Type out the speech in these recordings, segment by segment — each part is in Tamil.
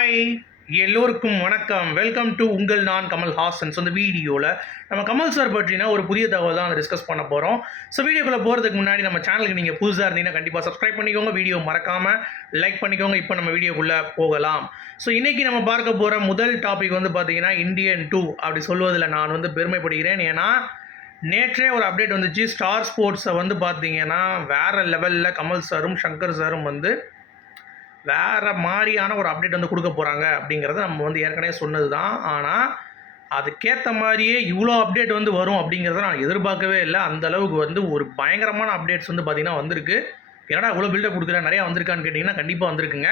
ஹாய் எல்லோருக்கும் வணக்கம். வெல்கம் டு உங்கள் நான் கமல் ஹாசன்ஸ் அந்த வீடியோவில் நம்ம கமல் சார் பற்றினா ஒரு புதிய தகவல் தான் டிஸ்கஸ் பண்ண போகிறோம் ஸோ வீடியோக்குள்ளே போகிறதுக்கு முன்னாடி நம்ம சேனலுக்கு நீங்கள் புதுசாக இருந்தீங்கன்னா கண்டிப்பாக சப்ஸ்கிரைப் பண்ணிக்கோங்க. வீடியோ மறக்காமல் லைக் பண்ணிக்கோங்க. இப்போ நம்ம வீடியோக்குள்ளே போகலாம். ஸோ இன்றைக்கி நம்ம பார்க்க போகிற முதல் டாபிக் வந்து பார்த்தீங்கன்னா இந்தியன் டூ அப்படி சொல்வதில் நான் வந்து பெருமைப்படுகிறேன். ஏன்னா நேற்றே ஒரு அப்டேட் வந்துச்சு. ஸ்டார் ஸ்போர்ட்ஸை வந்து பார்த்தீங்கன்னா வேறு லெவலில் கமல் சாரும் சங்கர் சாரும் வந்து வேறு மாதிரியான ஒரு அப்டேட் வந்து கொடுக்க போகிறாங்க அப்படிங்கிறத நம்ம வந்து ஏற்கனவே சொன்னது தான் ஆனால் அதுக்கேற்ற மாதிரியே இவ்வளோ அப்டேட் வந்து வரும் அப்படிங்கிறத நான் எதிர்பார்க்கவே இல்லை. அந்த அளவுக்கு வந்து ஒரு பயங்கரமான அப்டேட்ஸ் வந்து பார்த்திங்கன்னா வந்திருக்கு. என்னடா இவ்வளோ பில்டப் கொடுக்குற நிறையா வந்திருக்கான்னு கேட்டிங்கன்னா கண்டிப்பாக வந்திருக்குங்க.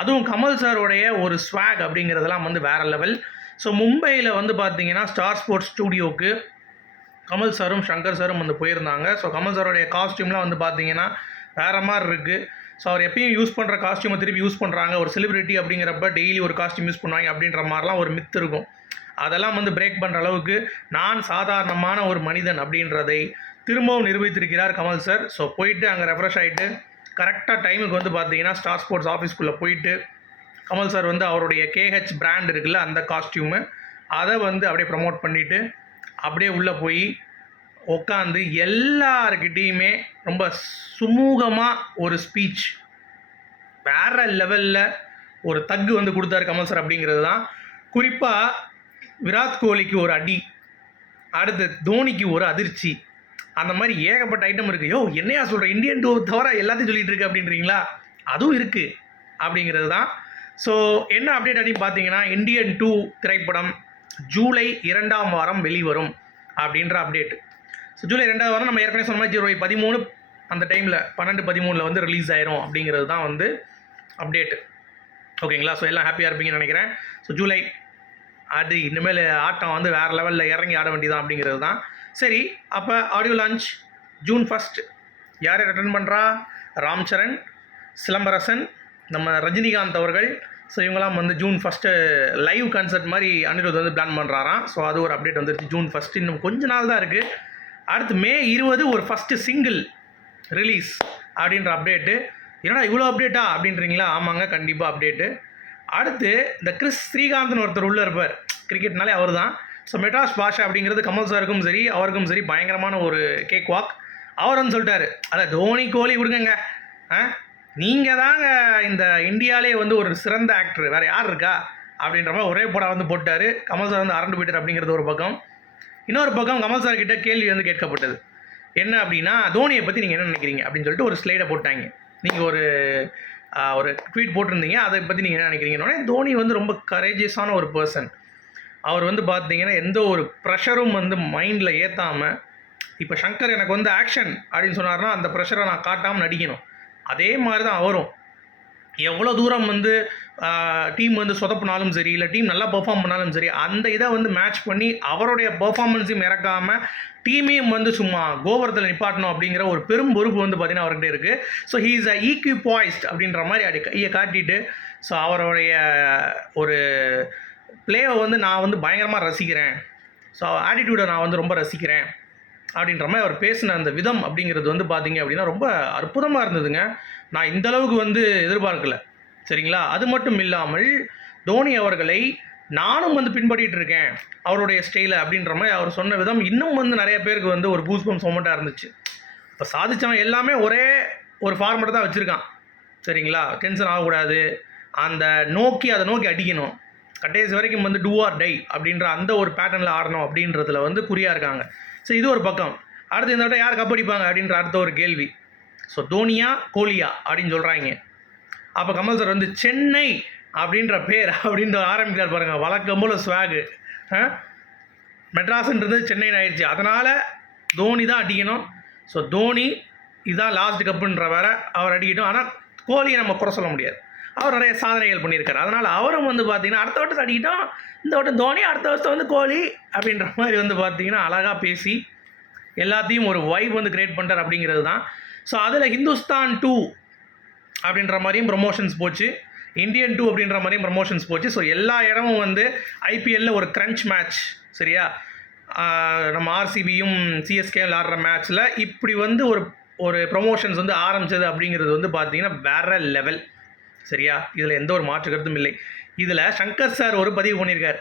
அதுவும் கமல் சாரோடைய ஒரு ஸ்வாக் அப்படிங்கிறதெல்லாம் வந்து வேறு லெவல் ஸோ மும்பையில் வந்து பார்த்தீங்கன்னா ஸ்டார் ஸ்போர்ட்ஸ் ஸ்டூடியோவுக்கு கமல் சாரும் ஷங்கர் சாரும் வந்து போயிருந்தாங்க. ஸோ கமல் சாருடைய காஸ்டியூம்லாம் வந்து பார்த்தீங்கன்னா வேறு மாதிரி இருக்குது ஸோ அவர் எப்பயும் யூஸ் பண்ணுற காஸ்ட்யூமை திருப்பி யூஸ் பண்ணுறாங்க ஒரு செலிபிரிட்டி அப்படிங்கிறப்ப டெய்லி ஒரு காஸ்ட்யூம் யூஸ் பண்ணுவாங்க அப்படின்ற மாதிரிலாம் ஒரு மித் இருக்கும். அதெல்லாம் வந்து பிரேக் பண்ணுற அளவுக்கு நான் சாதாரணமான ஒரு மனிதன் அப்படின்றதை திரும்பவும் நிரூபித்திருக்கிறார் கமல் சார் ஸோ போயிட்டு அங்கே ரெஃப்ரெஷ் ஆகிட்டு கரெக்டாக டைமுக்கு வந்து பார்த்தீங்கன்னா ஸ்டார் ஸ்போர்ட்ஸ் ஆஃபீஸ்க்குள்ளே போயிட்டு கமல் சார் வந்து அவருடைய கேஹெச் பிராண்ட் இருக்குல்ல அந்த காஸ்ட்யூமு அதை வந்து அப்படியே ப்ரமோட் பண்ணிவிட்டு அப்படியே உள்ளே போய் உட்காந்து எல்லாருக்கிட்டேயுமே ரொம்ப சுமூகமாக ஒரு ஸ்பீச் வேற லெவலில் ஒரு தக்கு வந்து கொடுத்தாரு கமல் சார் அப்படிங்கிறது தான் குறிப்பாக விராட் கோலிக்கு ஒரு அடி அடுத்து தோனிக்கு ஒரு அதிர்ச்சி. அந்த மாதிரி ஏகப்பட்ட ஐட்டம் இருக்குது யோ என்னையா சொல்கிற இந்தியன் டூ தவிர எல்லாத்தையும் சொல்லிட்டு இருக்கு அப்படின்றீங்களா? அதுவும் இருக்குது அப்படிங்கிறது தான் ஸோ என்ன அப்டேட் அப்படின்னு பார்த்தீங்கன்னா இந்தியன் டூ திரைப்படம் ஜூலை இரண்டாம் வாரம் வெளிவரும் அப்படின்ற அப்டேட் ஸோ ஜூலை ரெண்டாவது வாரம் நம்ம ஏற்கனவே சொன்ன மாதிரி ஜூலை பதிமூணு அந்த டைமில் பன்னெண்டு பதிமூணில் வந்து ரிலீஸ் ஆயிரும் அப்படிங்கிறது தான் வந்து அப்டேட்டு ஓகேங்களா ஸோ எல்லாம் ஹாப்பியாக இருப்பீங்கன்னு நினைக்கிறேன். ஸோ ஜூலை அது இனிமேல் ஆட்டம் வந்து வேறு லெவலில் இறங்கி ஆட வேண்டியதான் அப்படிங்கிறது தான். சரி அப்போ ஆடியோ லான்ச் ஜூன் ஃபஸ்ட் யார் யார் அட்டன் பண்ணுறா ராம் சரண் சிலம்பரசன் நம்ம ரஜினிகாந்த் அவர்கள். ஸோ இவங்களாம் வந்து ஜூன் ஃபஸ்ட்டு லைவ் கான்சர்ட் மாதிரி அனிருத் வந்து பிளான் பண்ணுறாராம் ஸோ அது ஒரு அப்டேட் வந்துருச்சு ஜூன் ஃபஸ்ட்டு இன்னும் கொஞ்ச நாள் தான் இருக்குது அடுத்து மே இருபது ஒரு ஃபஸ்ட்டு சிங்கிள் ரிலீஸ் அப்படின்ற அப்டேட்டு என்னடா இவ்வளோ அப்டேட்டா அப்படின்றீங்களா? ஆமாங்க கண்டிப்பாக அப்டேட்டு அடுத்து இந்த கிறிஸ் ஸ்ரீகாந்த்னு ஒருத்தர் உள்ளே இருப்பார். கிரிக்கெட்னாலே அவர் தான் ஸோ மெட்ராஸ் பாஷா அப்படிங்கிறது கமல் சாருக்கும் சரி அவருக்கும் சரி பயங்கரமான ஒரு கேக் வாக் அவர் வந்து சொல்லிட்டாரு. அதை தோனி கோலி விடுங்கங்க. ஆ? நீங்கள் தாங்க இந்த இந்தியாவிலே வந்து ஒரு சிறந்த ஆக்டர் வேறு யார் இருக்கா? அப்படின்ற மாதிரி ஒரே படம் வந்து போட்டார். கமல் சார் வந்து அரண்டு போயிட்டார் அப்படிங்கிறது ஒரு பக்கம். இன்னொரு பக்கம் கமல் சார் கிட்ட கேள்வி வந்து கேட்கப்பட்டது. என்ன அப்படின்னா தோனியை பற்றி நீங்கள் என்ன நினைக்கிறீங்க? அப்படின்னு சொல்லிட்டு ஒரு ஸ்லைடை போட்டாங்க. நீங்கள் ஒரு ஒரு ட்வீட் போட்டிருந்தீங்க அதை பற்றி நீங்கள் என்ன நினைக்கிறீங்கன்னொடனே தோனி வந்து ரொம்ப கரேஜியஸான ஒரு பர்சன் அவர் வந்து பார்த்தீங்கன்னா எந்த ஒரு ப்ரெஷரும் வந்து மைண்டில் ஏற்றாமல் இப்போ சங்கர் எனக்கு வந்து ஆக்ஷன் அப்படின்னு சொன்னார்னா அந்த ப்ரெஷரை நான் காட்டாமல் நடிக்கணும். அதே மாதிரி தான் அவரும். எவ்வளோ தூரம் வந்து டீம் வந்து சொதப்பினாலும் சரி இல்லை டீம் நல்லா பெர்ஃபார்ம் பண்ணாலும் சரி அந்த இதை வந்து மேட்ச் பண்ணி அவருடைய பெர்ஃபார்மன்ஸையும் இறக்காமல் டீமையும் வந்து சும்மா கோபுரத்தில் நிப்பாட்டணும் அப்படிங்கிற ஒரு பெரும் பொறுப்பு வந்து பார்த்தீங்கன்னா அவர்கிட்ட இருக்குது so he is a equipoised அப்படின்ற மாதிரி அடி கையை காட்டிட்டு ஸோ அவருடைய ஒரு பிளேவை வந்து நான் வந்து பயங்கரமாக ரசிக்கிறேன். ஸோ ஆட்டிடியூடை நான் வந்து ரொம்ப ரசிக்கிறேன். அப்படின்ற மாதிரி அவர் பேசின அந்த விதம் அப்படிங்கிறது வந்து பார்த்தீங்க அப்படின்னா ரொம்ப அற்புதமாக இருந்ததுங்க. நான் இந்த அளவுக்கு வந்து எதிர்பார்க்கலை. சரிங்களா? அது மட்டும் இல்லாமல் தோனி அவர்களை நானும் வந்து பின்பற்றிட்டு இருக்கேன் அவருடைய ஸ்டைலை அப்படின்ற மாதிரி அவர் சொன்ன விதம் இன்னும் வந்து நிறைய பேருக்கு வந்து ஒரு பூஸ்பம் மொமெண்ட்டாக இருந்துச்சு. இப்போ சாதிச்சவன் எல்லாமே ஒரே ஒரு ஃபார்மெட்டை தான் வச்சுருக்கான். சரிங்களா? டென்ஷன் ஆகக்கூடாது. அந்த நோக்கி அதை நோக்கி அடிக்கணும். கடைசி வரைக்கும் வந்து டூ ஆர் டை அப்படின்ற அந்த ஒரு பேட்டர்னில் ஆடணும் அப்படின்றதுல வந்து குறியாக இருக்காங்க. ஸோ இது ஒரு பக்கம். அடுத்து இந்த விட யார் கப்படிப்பாங்க அப்படின்ற அடுத்த ஒரு கேள்வி. ஸோ தோனியா கோலியா அப்படின்னு சொல்கிறாங்க அப்போ கமல் சார் வந்து சென்னை அப்படின்ற பேர் அப்படின்ற ஆரம்பிக்கிறார் பாருங்கள் வழக்கம் போல் ஸ்வாகு மெட்ராஸ்ன்றது சென்னைன்னு ஆயிடுச்சு. அதனால் தோனி தான் அடிக்கணும். ஸோ தோனி இதுதான் லாஸ்ட் கப்புன்ற வேற அவர் அடிக்கட்டும். ஆனால் கோலியை நம்ம குறை சொல்ல முடியாது. அவர் நிறைய சாதனைகள் பண்ணியிருக்காரு. அதனால் அவரும் வந்து பார்த்தீங்கன்னா அடுத்த வருஷம் அடிக்கிட்டோம். இந்த வருஷம் தோனி அடுத்த வருஷம் வந்து கோலி அப்படின்ற மாதிரி வந்து பார்த்திங்கன்னா அழகாக பேசி எல்லாத்தையும் ஒரு வைப் வந்து கிரியேட் பண்ணுறார் அப்படிங்கிறது தான். ஸோ அதில் ஹிந்துஸ்தான் டூ அப்படின்ற மாதிரியும் ப்ரொமோஷன்ஸ் போச்சு. இந்தியன் டூ அப்படின்ற மாதிரியும் ப்ரொமோஷன்ஸ் போச்சு. ஸோ எல்லா இடமும் வந்து ஐபிஎல்லில் ஒரு க்ரன்ச் மேட்ச் சரியா? நம்ம ஆர்சிபியும் சிஎஸ்கே விளாடுற மேட்ச்சில் இப்படி வந்து ஒரு ஒரு ப்ரொமோஷன்ஸ் வந்து ஆரம்பிச்சது அப்படிங்கிறது வந்து பார்த்தீங்கன்னா வேற லெவல் சரியா? இதில் எந்த ஒரு மாற்று கருத்தும் இல்லை. இதில் சங்கர் சார் ஒரு பதிவு பண்ணியிருக்கார்.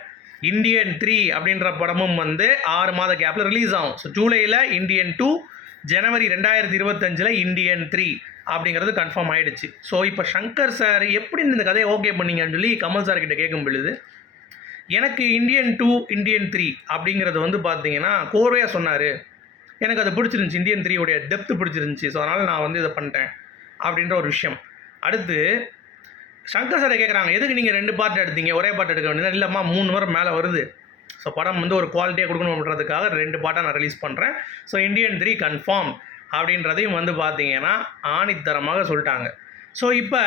இந்தியன் த்ரீ அப்படின்ற படமும் வந்து ஆறு மாத கேப்பில் ரிலீஸ் ஆகும். ஸோ ஜூலையில் இந்தியன் டூ ஜனவரி ரெண்டாயிரத்தி இருபத்தஞ்சில் இந்தியன் த்ரீ அப்படிங்கிறது கன்ஃபார்ம் ஆகிடுச்சு ஸோ இப்போ சங்கர் சார் எப்படி இந்த கதையை ஓகே பண்ணீங்கன்னு சொல்லி கமல் சார் கிட்ட கேட்கும் பொழுது எனக்கு இந்தியன் டூ இந்தியன் த்ரீ அப்படிங்கிறது வந்து பார்த்தீங்கன்னா கோர்வையாக சொன்னார். எனக்கு அது பிடிச்சிருந்துச்சி. இந்தியன் த்ரீயோடைய டெப்த் பிடிச்சிருந்துச்சி. ஸோ அதனால் நான் வந்து இதை பண்ணிட்டேன் அப்படின்ற ஒரு விஷயம். அடுத்து சங்கர் சாரை கேட்குறாங்க எதுக்கு நீங்கள் ரெண்டு பார்ட் எடுத்தீங்க? ஒரே பாட்டு எடுக்க வேண்டியது இல்லைம்மா மூணு வாரம் மேலே வருது. ஸோ படம் வந்து ஒரு குவாலிட்டியாக கொடுக்கணுன்றதுக்காக ரெண்டு பார்ட்டாக நான் ரிலீஸ் பண்ணுறேன் ஸோ இந்தியன் த்ரீ கன்ஃபார்ம் அப்படின்றதையும் வந்து பார்த்தீங்கன்னா ஆணித்தரமாக சொல்லிட்டாங்க. ஸோ இப்போ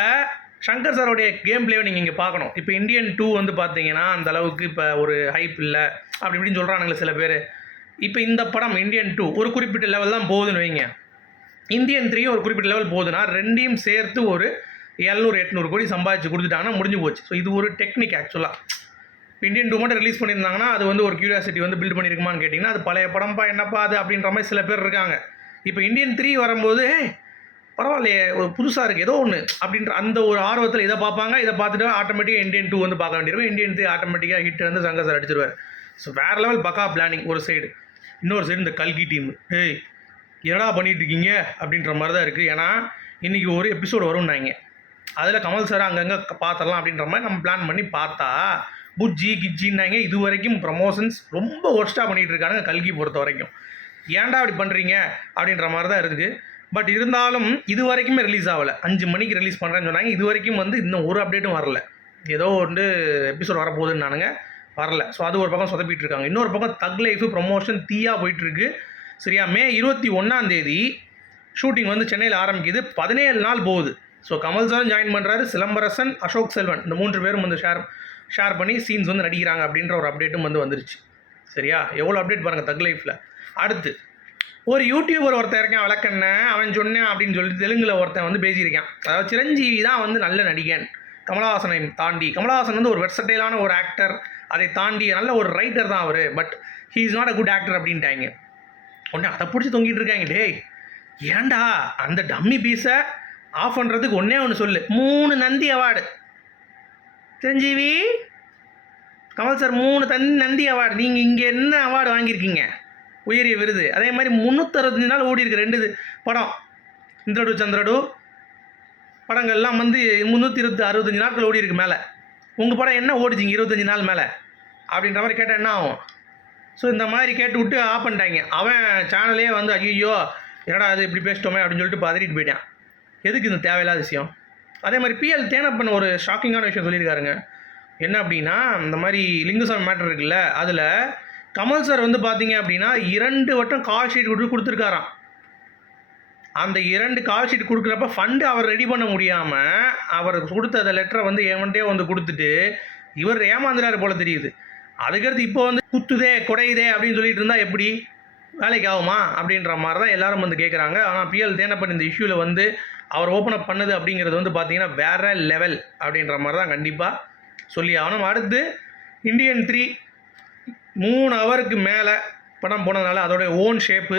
சங்கர் சாரோடைய கேம் பிளேவை நீங்கள் இங்கே பார்க்கணும். இப்போ இந்தியன் டூ வந்து பார்த்தீங்கன்னா அந்த அளவுக்கு இப்போ ஒரு ஹைப் இல்லை அப்படி இப்படின்னு சொல்கிறானுங்களே சில பேர். இப்போ இந்த படம் இந்தியன் டூ ஒரு குறிப்பிட்ட லெவல் தான் போகுதுன்னு வைங்க. இந்தியன் த்ரீ ஒரு குறிப்பிட்ட லெவல் போகுதுன்னா ரெண்டையும் சேர்த்து ஒரு எழுநூறு எட்நூறு கோடி சம்பாதிச்சு கொடுத்துட்டாங்கன்னா முடிஞ்சு போச்சு. ஸோ இது ஒரு டெக்னிக் ஆக்சுவலாக இந்தியன் டூ மட்டும் ரிலீஸ் பண்ணியிருந்தாங்கன்னா அது வந்து ஒரு கியூரியாசிட்டி வந்து பில்ட் பண்ணியிருக்குமான்னு கேட்டிங்கன்னா அது பழைய படம்ப்பா என்னப்பா அது அப்படின்ற மாதிரி சில பேர் இருக்காங்க. இப்போ இந்தியன் த்ரீ வரும்போது பரவாயில்லையே ஒரு புதுசாக இருக்குது ஏதோ ஒன்று அப்படின்ற அந்த ஒரு ஆர்வத்தில் இதை பார்ப்பாங்க இதை பார்த்துட்டு ஆட்டோமேட்டிக்காக இந்தியன் டூ வந்து பார்க்க வேண்டியிருக்கும். இந்தியன் த்ரீ ஆட்டோமேட்டிக்காக ஹிட் வந்து சங்கர் சார் அடிச்சிருவார். ஸோ வேறு லெவல் பக்கா பிளானிங் ஒரு சைடு இன்னொரு சைடு இந்த கல்கி டீம் ஏய் என்னடா பண்ணிகிட்டு இருக்கீங்க? அப்படின்ற மாதிரி தான் இருக்குது ஏன்னா இன்றைக்கி ஒரு எபிசோடு வரும்னாங்க. அதில் கமல் சார் அங்கங்கே பார்த்துடலாம் அப்படின்ற மாதிரி நம்ம பிளான் பண்ணி பார்த்தா புஜ்ஜி கிஜ்ஜின்னாங்க. இது வரைக்கும் ப்ரமோஷன்ஸ் ரொம்ப ஒர்ஸ்ட்டாக பண்ணிகிட்டு இருக்காங்க கல்கி பொறுத்த வரைக்கும். ஏன்டா அப்படி பண்ணுறீங்க அப்படின்ற மாதிரி தான் இருக்குது. பட் இருந்தாலும் இது வரைக்குமே ரிலீஸ் ஆகலை. அஞ்சு மணிக்கு ரிலீஸ் பண்ணுறேன்னு சொன்னாங்க. இது வரைக்கும் வந்து இன்னும் ஒரு அப்டேட்டும் வரல. ஏதோ வந்து எபிசோட் வரப்போகுதுன்னு நானுங்க. வரல. ஸோ அது ஒரு பக்கம் சொதப்பிட்டு இருக்காங்க. இன்னொரு பக்கம் தக் லைஃபு ப்ரொமோஷன் தீயாக போயிட்டுருக்கு. சரியா? மே இருபத்தி ஒன்றாம் தேதி ஷூட்டிங் வந்து சென்னையில் ஆரம்பிக்குது. பதினேழு நாள் போகுது. ஸோ கமல் சாரும் ஜாயின் பண்ணுறாரு சிலம்பரசன் அசோக் செல்வன். இந்த மூன்று பேரும் வந்து ஷேர் ஷேர் பண்ணி சீன்ஸ் வந்து நடிக்கிறாங்க அப்படின்ற ஒரு அப்டேட்டும் வந்து வந்துருச்சு. சரியா? எவ்வளோ அப்டேட் பாருங்கள் தக் லைஃப்பில் அடுத்து ஒரு யூடியூபர் ஒருத்தன் இருக்கான் விளக்கண்ண அவன் சொன்னேன் அப்படின்னு சொல்லிட்டு தெலுங்கில் ஒருத்தன் வந்து பேசியிருக்கான். அதாவது சிரஞ்சீவி தான் வந்து நல்ல நடிகன். கமலஹாசனை தாண்டி கமலஹாசன் வந்து ஒரு வெர்சட்டைலான ஒரு ஆக்டர் அதை தாண்டி நல்ல ஒரு ரைட்டர் தான் அவர். But he is not a good actor அப்படின்ட்டாங்க. உடனே அதை பிடிச்சி தொங்கிட்டு இருக்காங்க டேய் ஏண்டா அந்த டம்மி பீஸை ஆஃப் பண்ணுறதுக்கு ஒன்றே ஒன்று சொல்லு. மூணு நந்தி அவார்டு சிரஞ்சீவி கமல் சார் மூணு தன் நந்தி அவார்டு நீங்கள் இங்கே என்ன அவார்டு வாங்கியிருக்கீங்க? உயரிய விருது. அதே மாதிரி முந்நூற்றறுபத்தஞ்சு நாள் ஓடி இருக்கு ரெண்டு படம். இந்திரடு சந்திரடு. படங்கள்லாம் வந்து முந்நூற்றி இருபத்தி அறுபத்தஞ்சு நாட்கள் ஓடி இருக்கு மேலே. உங்கள் படம் என்ன ஓடிச்சிங்க இருபத்தஞ்சி நாள் மேலே? அப்படின்ற மாதிரி கேட்டால் என்ன ஆகும்? ஸோ இந்த மாதிரி கேட்டு விட்டு ஆஃப் பண்ணிட்டாங்க. அவன் சேனலே வந்து ஐயோ என்னடா அது இப்படி பேசிட்டோமே அப்படின்னு சொல்லிட்டு பதறிட்டு போயிட்டான். எதுக்கு இந்த தேவையில்லாத விஷயம்? அதே மாதிரி பிஎல் தேனப்பன் ஒரு ஷாக்கிங்கான விஷயம் சொல்லியிருக்காருங்க. என்ன அப்படின்னா இந்த மாதிரி லிங்குசாமி மேட்டர் இருக்குல்ல அதில் கமல் சார் வந்து பார்த்தீங்க அப்படின்னா இரண்டு வட்டம் கால் ஷீட் கொடுத்து கொடுத்துருக்காராம். அந்த இரண்டு கால் ஷீட் கொடுக்குறப்ப ஃபண்டு அவர் ரெடி பண்ண முடியாமல் அவர் கொடுத்த அந்த லெட்டரை வந்து ஏமன்ட்டே வந்து கொடுத்துட்டு இவர் ஏமாந்துறாரு போல தெரியுது. அதுக்கடுத்து இப்போ வந்து குத்துதே குடையுதே அப்படின்னு சொல்லிட்டு இருந்தால் எப்படி? வேலைக்கு ஆகுமா? அப்படின்ற மாதிரி தான் எல்லாரும் வந்து கேட்குறாங்க ஆனால் பிஎல் தேனப்பன் இந்த இஷ்யூவில் வந்து அவர் ஓப்பன் அப் பண்ணுது அப்படிங்கிறது வந்து பார்த்தீங்கன்னா வேற லெவல் அப்படின்ற மாதிரி தான் கண்டிப்பாக சொல்லி ஆகணும். அடுத்து இந்தியன் த்ரீ மூணு ஹவருக்கு மேலே படம் போனதுனால அதோடைய ஓன் ஷேப்பு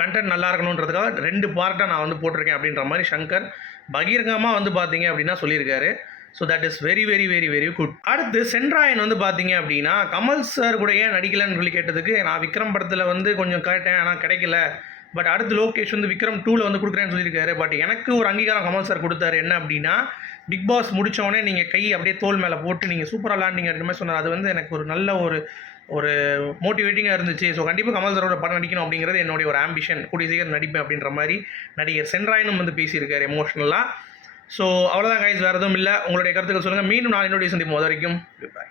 கண்டென்ட் நல்லா இருக்கணுன்றதுக்காக ரெண்டு பார்ட்டாக நான் வந்து போட்டிருக்கேன் அப்படின்ற மாதிரி சங்கர் பகிரங்கமாக வந்து பார்த்தீங்க அப்படின்னா சொல்லியிருக்காரு. So that is very very very very good அடுத்து சென்ட்ராயன் வந்து பார்த்தீங்க அப்படின்னா கமல் சார் கூட ஏன் நடிக்கலன்னு சொல்லி கேட்டதுக்கு நான் விக்ரம் படத்தில் வந்து கொஞ்சம் கேட்டேன் ஆனால் கிடைக்கல. பட் அடுத்து லோகேஷ் வந்து விக்ரம் டூவில் வந்து கொடுக்குறேன்னு சொல்லியிருக்காரு. பட் எனக்கு ஒரு அங்கீகாரம் கமல் சார் கொடுத்தாரு. என்ன அப்படின்னா பிக் பாஸ் முடித்தவொடனே நீங்கள் கை அப்படியே தோல் மேலே போட்டு நீங்கள் சூப்பராக லேண்டிங் அப்படின்ற மாதிரி சொன்னார். அது வந்து எனக்கு ஒரு நல்ல ஒரு ஒரு மோட்டிவேட்டிங்காக இருந்துச்சு. ஸோ கண்டிப்பாக கமல் சாரோட படம் நடிக்கணும் அப்படிங்கிறது என்னுடைய ஒரு ஆம்பிஷன் கூடிய சீக்கிரம் நடிப்பேன் அப்படின்ற மாதிரி நடிகர் சென்ராயனும் வந்து பேசியிருக்காரு எமோஷ்னலாக ஸோ அவ்வளோதான் கைஸ் வேறு எதுவும் இல்லை. உங்களுடைய கருத்துக்கள் சொல்லுங்கள் மீண்டும் நான் என்னுடைய சந்திப்போம். அது வரைக்கும் பாய்